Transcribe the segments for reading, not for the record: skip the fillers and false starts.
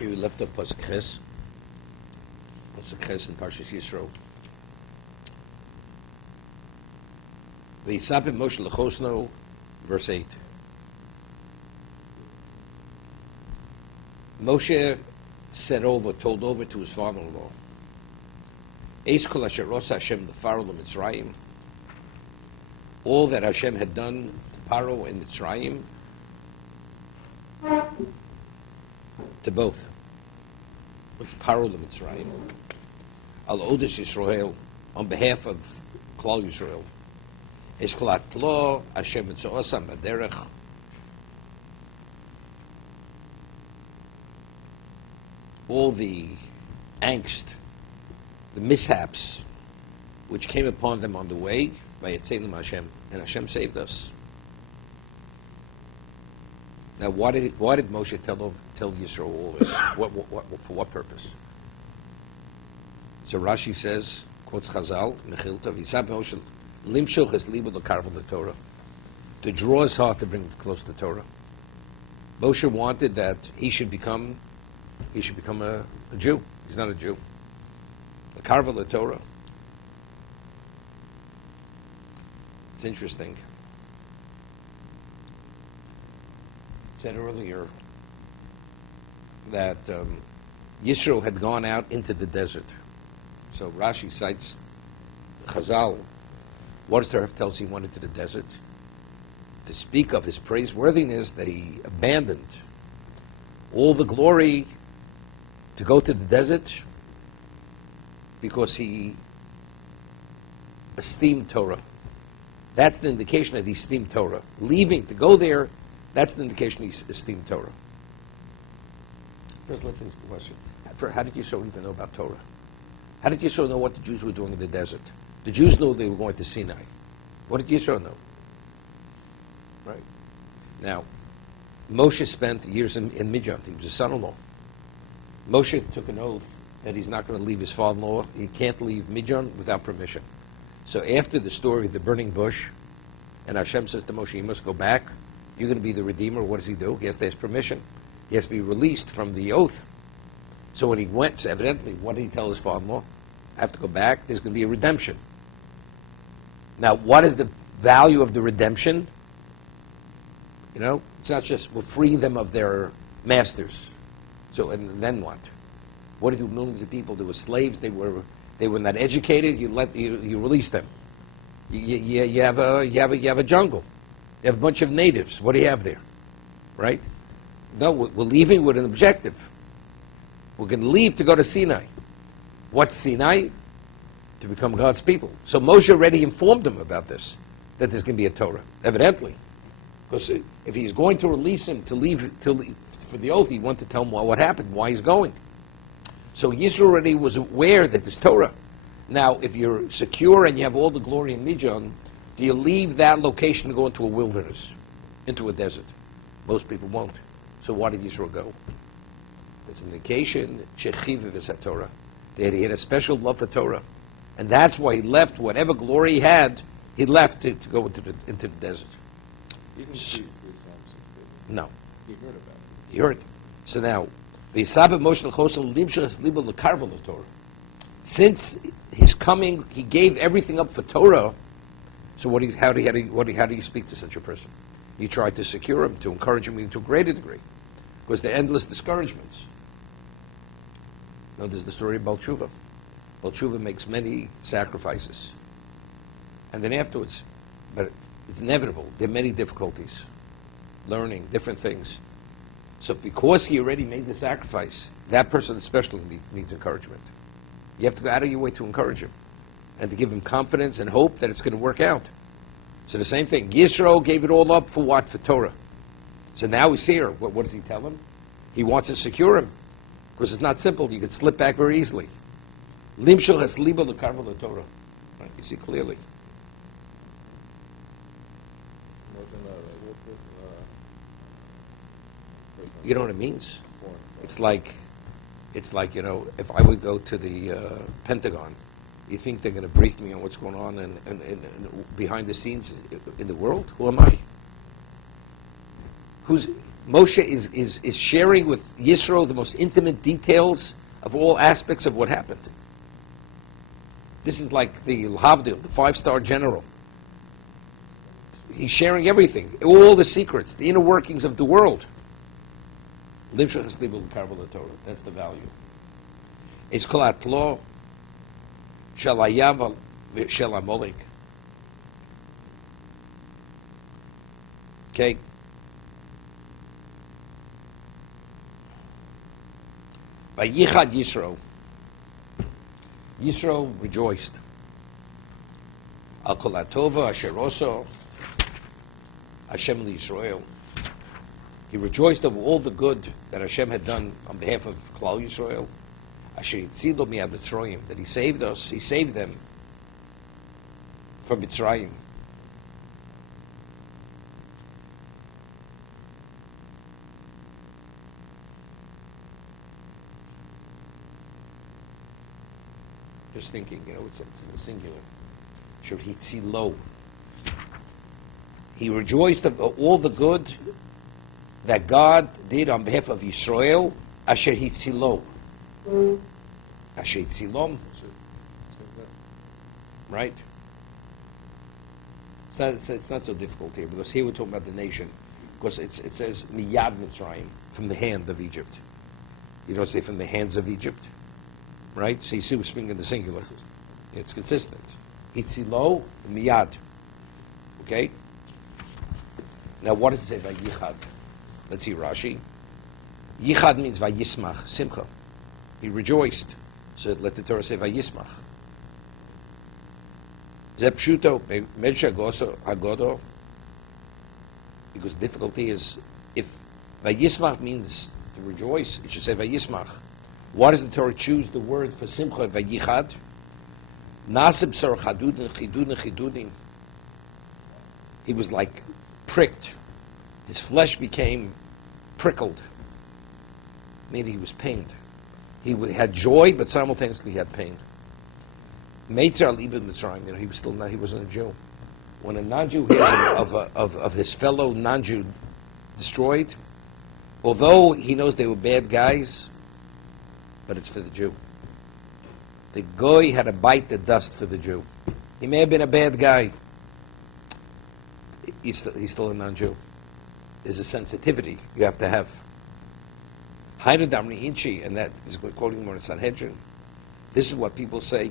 Here we left up pasuk Ches. Pasuk Ches in parshas Yisro. V'yisapim Moshe l'chosno, verse 8. Moshe told over to his father-in-law, Eis kol asher rosa Hashem l'Pharaoh l'Mitzrayim, all that Hashem had done to Paro and Mitzrayim, to both. What's Paro l'Mitzrayim? Al Odes Yisrael, on behalf of Klal Yisrael. Eis kol atlo Hashem mitzoasam b'derech, all the angst, the mishaps which came upon them on the way by Yetzelim Hashem, and Hashem saved us. Now, why did Moshe tell Yisro all this? For what purpose? So Rashi says, quotes Chazal, Mechilta, V'yisab Moshe limshoch es libo l'karvel the Torah, to draw his heart to bring it close to Torah. Moshe wanted that he should become a Jew. He's not a Jew. The Karvel the Torah. It's interesting. I said earlier that Yisro had gone out into the desert. So Rashi cites Chazal. What does Torah tells he went into the desert? To speak of his praiseworthiness, that he abandoned all the glory to go to the desert because he esteemed Torah. That's the indication that he esteemed Torah. Leaving to go there, that's the indication he esteemed Torah. First, let's answer the question. How did Yisro even know about Torah? How did Yisro know what the Jews were doing in the desert? The Jews knew they were going to Sinai. What did Yisro know? Right. Now, Moshe spent years in Midian. He was a son-in-law. Moshe took an oath that he's not going to leave his father-in-law. He can't leave Midian without permission. So after the story of the burning bush, and Hashem says to Moshe, you must go back. You're going to be the Redeemer. What does he do? He has to ask permission. He has to be released from the oath. So when he went, so evidently, what did he tell his father-in-law? I have to go back. There's going to be a redemption. Now, what is the value of the redemption? You know, it's not just we'll free them of their masters. So, and then what? What do millions of people? They were slaves. They were not educated. You release them. You have a jungle. You have a bunch of natives. What do you have there, right? No, we're leaving with an objective. We're going to leave to go to Sinai. What's Sinai? To become God's people. So Moshe already informed them about this, that there's going to be a Torah, evidently. Because if he's going to release him to leave for the oath, he wanted to tell him what happened, why he's going. So Yisro already was aware that there's Torah. Now, if you're secure and you have all the glory in Midian, do you leave that location to go into a wilderness, into a desert? Most people won't. So why did Yisro go? It's an indication, shechiv v'sat Torah, that he had a special love for Torah. And that's why he left whatever glory he had, he left to go into the desert. You didn't see it yourself. No. You heard about it. You heard. So now, since his coming, he gave everything up for Torah. So how do you speak to such a person? You try to secure him, to encourage him to a greater degree, because there are endless discouragements. Now there's the story of Baal Tshuva. Baal Tshuva makes many sacrifices, and then afterwards, but it's inevitable. There are many difficulties, learning different things. So because he already made the sacrifice, that person especially needs encouragement. You have to go out of your way to encourage him and to give him confidence and hope that it's going to work out. So the same thing. Yisro gave it all up for what? For Torah. So now he's here. What does he tell him? He wants to secure him. Because it's not simple. You can slip back very easily. Limshul has libo the karvel the Torah. Right? You see clearly. You know what it means? It's like, you know, if I would go to the Pentagon, you think they're going to brief me on what's going on and behind the scenes in the world? Who am I? Moshe is sharing with Yisro the most intimate details of all aspects of what happened. This is like the Havdil, the 5-star general. He's sharing everything, all the secrets, the inner workings of the world. That's the value. It's called Atlo Shalayav Shalamolik. Okay. By Yichad Yisro. Yisro rejoiced. Al Kol Atova Asher Oso Hashem Yisrael. He rejoiced over all the good that Hashem had done on behalf of Klal Yisrael. Asher Yitzilo Mi'ad Mitzrayim, that He saved us, He saved them from Mitzrayim. Just thinking, it's in the singular. Should he see low? He rejoiced of all the good that God did on behalf of Yisrael. Asher hitzilo. Asher hitzilom. Right? It's not so difficult here, because here we're talking about the nation. Because it says miyad Mitzrayim, from the hand of Egypt. You don't say from the hands of Egypt. Right? So you see we're speaking in the singular. It's consistent. Hitzilo, miyad. Okay? Now what does it say by Yichad? Let's see Rashi. Yichad means vayismach, simcha. He rejoiced. So let the Torah say vayismach. Zeh pshuto, medsha agodo. Because difficulty is, if vayismach means to rejoice, it should say vayismach. Why does the Torah choose the word for simcha, vayichad? Nasib sar chadudin, chidudin, chidudin. He was like pricked. His flesh became prickled. Meaning he was pained. He had joy, but simultaneously he had pain. Meitzer al ibn Mitzrayim, he was still not. He wasn't a Jew. When a non-Jew hears of his fellow non-Jew destroyed, although he knows they were bad guys, but it's for the Jew. The goy had to bite the dust for the Jew. He may have been a bad guy. He's still a non-Jew. There's a sensitivity you have to have. Hainu damri inchi, and that is quoting more in Sanhedrin. This is what people say.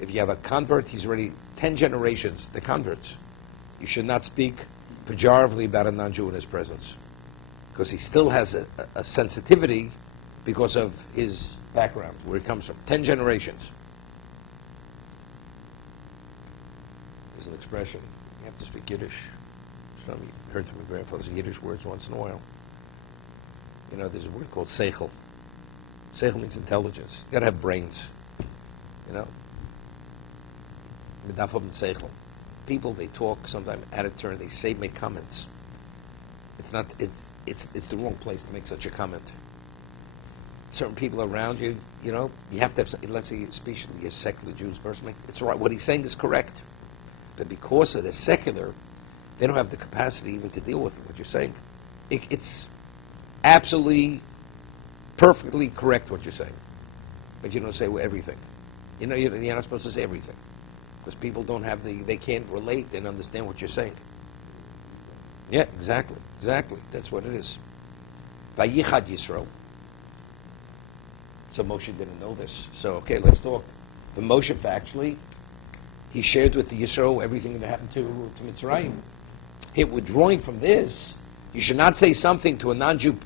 If you have a convert, he's already 10 generations, the converts. You should not speak pejoratively about a non-Jew in his presence, because he still has a sensitivity because of his background, where he comes from. 10 generations. There's an expression. You have to speak Yiddish. Some heard from my grandfather's Yiddish words once in a while. There's a word called seichel. Seichel means intelligence. You got to have brains. Seichel. People, they talk sometimes out of turn. They make comments. It's not. It's the wrong place to make such a comment. Certain people around you, you have to have. Let's say, especially a secular Jewish person, it's right. What he's saying is correct, but because of the secular, they don't have the capacity even to deal with what you're saying. It's absolutely, perfectly correct what you're saying, but you don't say everything. You're not supposed to say everything, because people don't have they can't relate and understand what you're saying. Yeah, exactly. That's what it is. Vayichad Yisro. So Moshe didn't know this. So okay, let's talk. But Moshe factually, he shared with the Yisro everything that happened to Mitzrayim. Here, withdrawing from this, you should not say something to a non-Jew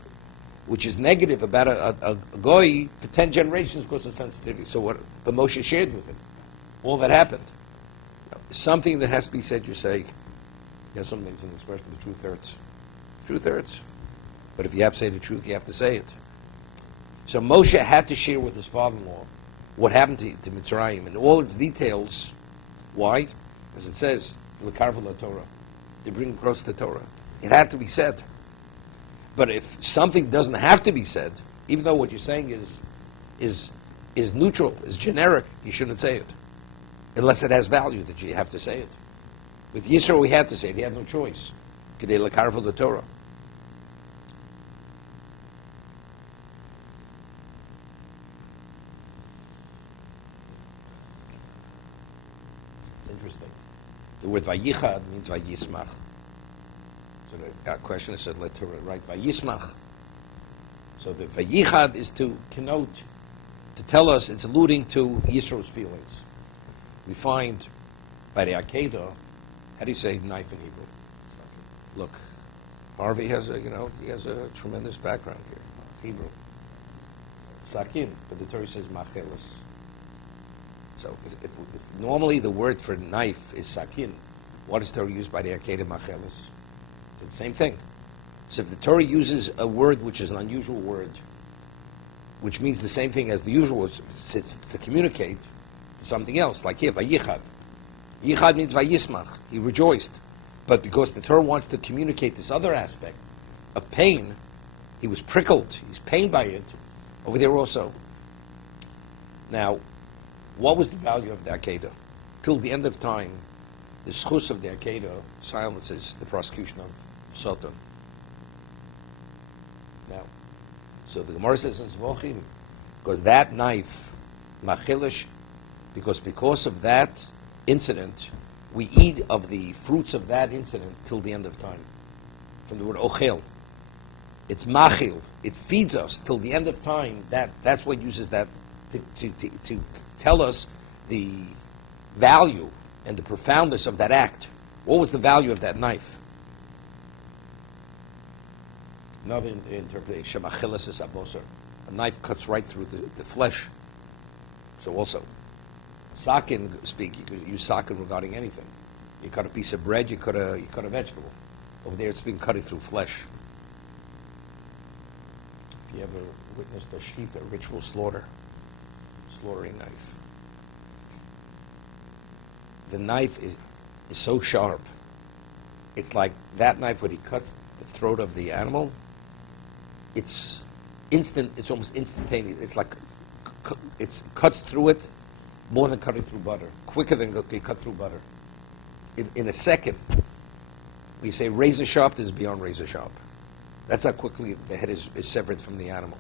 which is negative about a goy for 10 generations because of sensitivity. So what? But Moshe shared with him all that happened. Something that has to be said, you say. Some things in the expression, the truth hurts. Truth hurts. But if you have to say the truth, you have to say it. So Moshe had to share with his father-in-law what happened to Mitzrayim and all its details. Why? As it says, L'karva Torah, to bring across the Torah. It had to be said. But if something doesn't have to be said, even though what you're saying is neutral, is generic, you shouldn't say it. Unless it has value that you have to say it. With Yisro, he had to say it. He had no choice. Kedei lekarvel the Torah. It's interesting. The word vayichad means vayismach. So the question is, let Torah write vayismach. So the vayichad is to connote, to tell us, it's alluding to Yisro's feelings. We find by the Akedah, how do you say knife in Hebrew? Look, Harvey has he has a tremendous background here. Hebrew. Sakin, but the Torah says machelis. So if normally the word for knife is sakin, what is Torah used by the Akedah machelis? It's the same thing. So if the Torah uses a word which is an unusual word, which means the same thing as the usual word, it's to communicate to something else, like here, vayichad. Yichad means vayismach, he rejoiced. But because the Torah wants to communicate this other aspect of pain, he was prickled, he's pained by it, over there also. Now, what was the value of the Akedah? Till the end of time, the schus of the Akedah silences the prosecution of Satan. Now, so the Gemara says in Zvochim, because that knife, machilish, because of that incident, we eat of the fruits of that incident till the end of time. From the word ochel. It's machil. It feeds us till the end of time. That's what uses that to tell us the value and the profoundness of that act. What was the value of that knife? Another interpretation, shemachilas is abosar. A knife cuts right through the flesh. So also, sakin speak, you could use sakin regarding anything. You cut a piece of bread, you cut a vegetable. Over there it's being cut through flesh. If you ever witnessed a shechita, a ritual slaughtering knife, the knife is so sharp. It's like that knife when he cuts the throat of the animal, it's instant, it's almost instantaneous. It's like it cuts through it more than cutting through butter, quicker than you cut through butter. In a second, we say razor sharp, this is beyond razor sharp. That's how quickly the head is severed from the animal.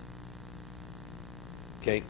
Okay?